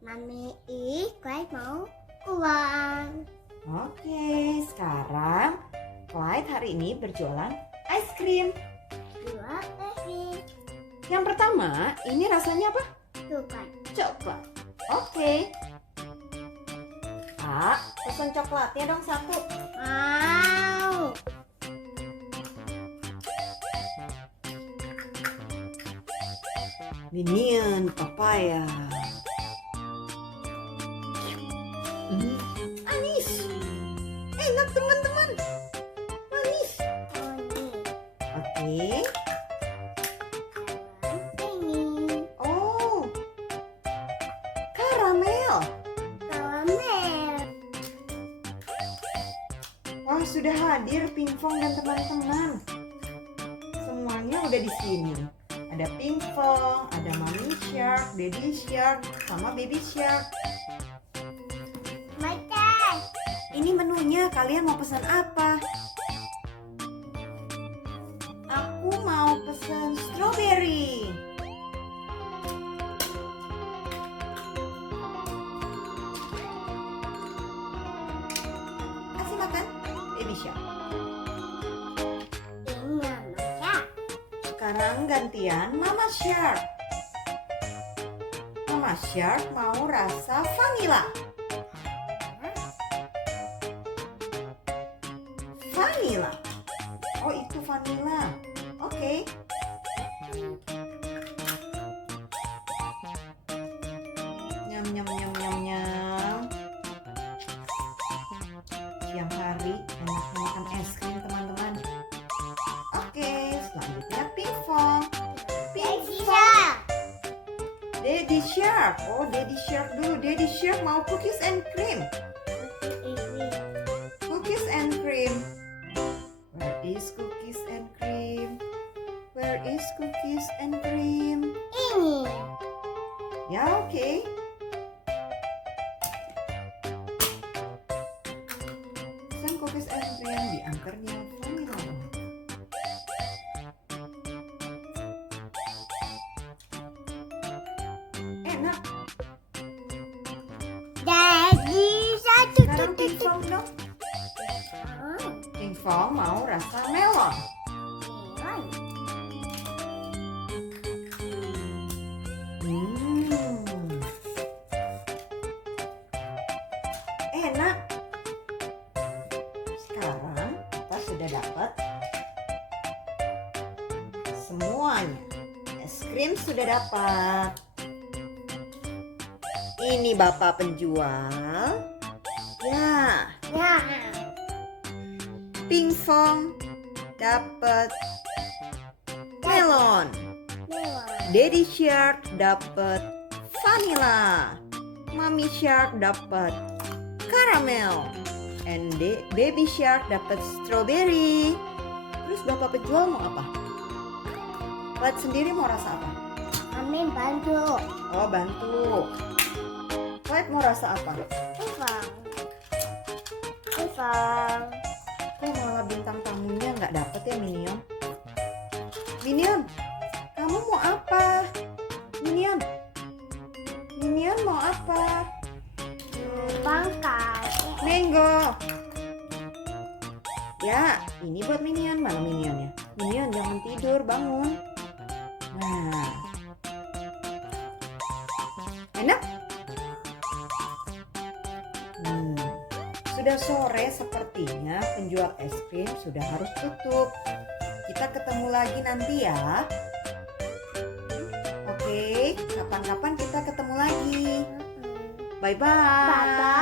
Mami Clyde mau uang. Oke, sekarang Clyde hari ini berjualan es krim. Dua kasih. Yang pertama, ini rasanya apa? Juga. Coklat. Oke. Kak, pesan coklatnya dong satu. Wow. Minion Papaya. Manis. Enak teman-teman. Manis. Oke. Ini Oh. Karamel. karamel. Wah, sudah hadir Pinkfong dan teman-teman. Semuanya udah di sini. Ada Pinkfong, ada Mommy Shark, Daddy Shark, sama Baby Shark. Mereka. Ini menunya, kalian mau pesan apa? Aku mau pesan strawberry. Kasih makan, Baby Shark. Ini mereka. Sekarang gantian Mama Shark. Mama Shark mau rasa vanilla. Vanilla. Oh, itu vanilla. Oke. Nyam nyam nyam nyam nyam. Siang hari enaknya makan es krim teman-teman. Oke, selanjutnya Pinkfong. Bisa. Daddy Shark. Oh, Daddy Shark dulu. Daddy Shark mau cookies and cream. Ini. Cookies and cream. Where is cookies and cream? Where is cookies and cream? Ini. Ya, oke. Pesan cookies and cream diantarnya vanilla. Enak. Jadi satu. Sekarang Pinkfong dong. Pinkfong mau rasa melon. Enak. Sekarang kita sudah dapat semuanya. Es krim sudah dapat. Ini Bapak penjual. Ya, Ya. Pinkfong dapat melon. Melon. Daddy Shark dapat vanilla. Mommy Shark dapat karamel. And Baby Shark dapat strawberry. Terus Bapak penjual mau apa? Clyde sendiri mau rasa apa? Amin bantu. Oh, bantu. Clyde mau rasa apa? Pinkfong. Pinkfong. Kok malah bintang tamunya nggak dapet ya, Minion? Minion, kamu mau apa? Minion, Minion mau apa? Bangkai. Mango. Ya, ini buat Minion. Mana Minionnya? Minion jangan tidur, bangun. Nah, enak. Sudah sore, sepertinya penjual es krim sudah harus tutup. Kita ketemu lagi nanti ya. Oke, kapan-kapan kita ketemu lagi. Bye-bye. Bye-bye.